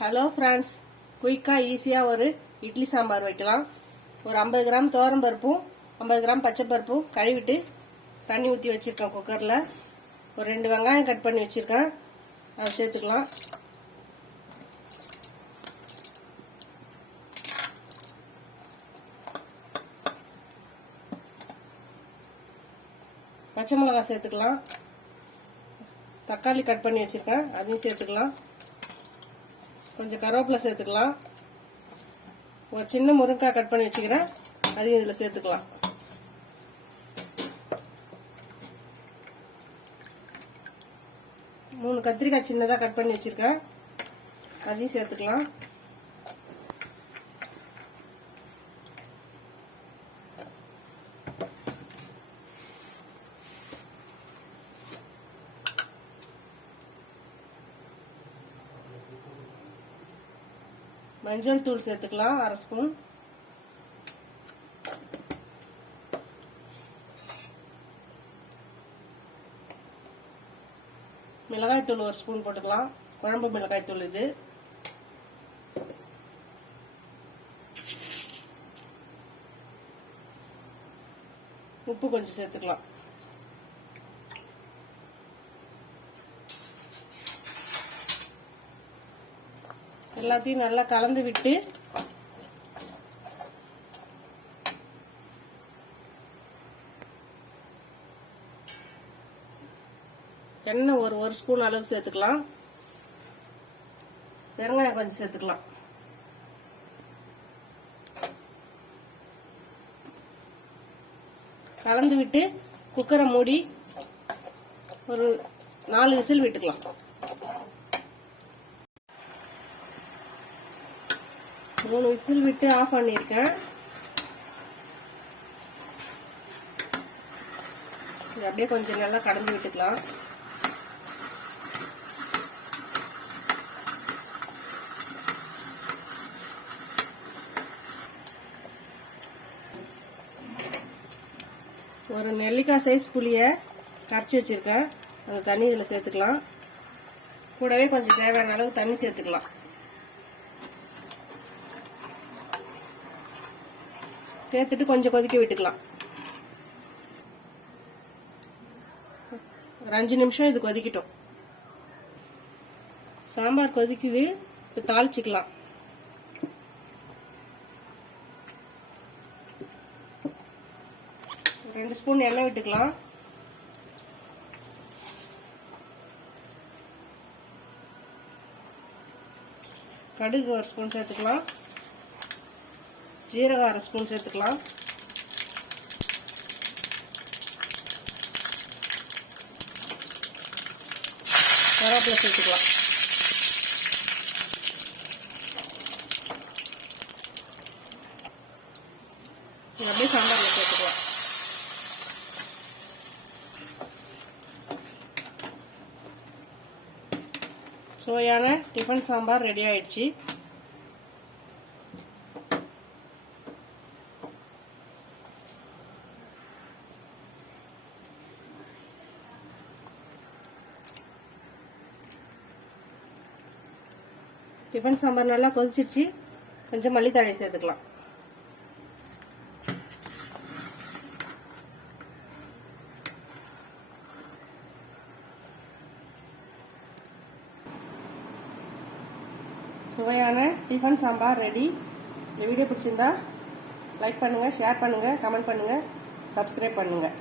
Hello friends குயிக்காக ஈஸியாக ஒரு இட்லி சாம்பார் வைக்கலாம். ஒரு ஐம்பது கிராம் துவரம் பருப்பும் ஐம்பது கிராம் பச்சை பருப்பும் கழுவிட்டு தண்ணி ஊற்றி வச்சுருக்கேன் குக்கரில் ஒரு ரெண்டு வெங்காயம் கட் பண்ணி வச்சுருக்கேன். அதை சேர்த்துக்கலாம். பச்சை மிளகாய் சேர்த்துக்கலாம். தக்காளி கட் பண்ணி வச்சுருக்கேன். அதையும் சேர்த்துக்கலாம். கொஞ்சம் கருவேப்பிலை சேர்த்துக்கலாம். ஒரு சின்ன முருங்கைக்காய் கட் பண்ணி வச்சுக்கிறேன். அதையும் இதில் சேர்த்துக்கலாம். மூணு கத்திரிக்காய் சின்னதாக கட் பண்ணி வச்சுருக்கேன். அதையும் சேர்த்துக்கலாம். மஞ்சள் தூள் சேர்த்துக்கலாம் அரை ஸ்பூன். மிளகாய் தூள் ஒரு ஸ்பூன் போட்டுக்கலாம். குழம்பு மிளகாய்த்தூள் இது. உப்பு கொஞ்சம் சேர்த்துக்கலாம். எல்லாத்தையும் நல்லா கலந்து விட்டு எண்ணெய் ஒரு ஒரு ஸ்பூன் அளவுக்கு சேர்த்துக்கலாம். பெருங்காயம் கொஞ்சம் சேர்த்துக்கலாம். கலந்து விட்டு குக்கரை மூடி ஒரு நாலு விசில் விட்டுக்கலாம். மூணு விசில் விட்டு ஆஃப் பண்ணியிருக்கேன். இது அப்படியே கொஞ்சம் நல்லா கடந்து விட்டுக்கலாம். ஒரு நெல்லிக்காய் சைஸ் புளியை கரைச்சி வச்சிருக்கேன். அந்த தண்ணி இதில் சேர்த்துக்கலாம். கூடவே கொஞ்சம் தேவையான அளவு தண்ணி சேர்த்துக்கலாம். சேர்த்துட்டு கொஞ்சம் கொதிக்க விட்டுக்கலாம். ஒரு அஞ்சு நிமிஷம் இது கொதிக்கட்டும். சாம்பார் கொதிக்குது இப்போ தாளிச்சிக்கலாம். ரெண்டு ஸ்பூன் எண்ணெய் விட்டுக்கலாம். கடுகு ஒரு ஸ்பூன் சேர்த்துக்கலாம். ஜீரகம் அரை ஸ்பூன் சேர்த்துக்கலாம். கருவேப்பிலை சேர்த்துக்கலாம். அப்படியே சாம்பாரில் சேர்த்துக்கலாம். சுவையான டிஃபன் சாம்பார் ரெடி ஆயிடுச்சு. டிஃபன் சாம்பார் நல்லா கொதிச்சிருச்சு. கொஞ்சம் மல்லித்தாழை சேர்த்துக்கலாம். சுவையான டிஃபன் சாம்பார் ரெடி. இந்த வீடியோ பிடிச்சிருந்தா லைக் பண்ணுங்கள் ஷேர் பண்ணுங்கள் கமெண்ட் பண்ணுங்கள் சப்ஸ்கிரைப் பண்ணுங்கள்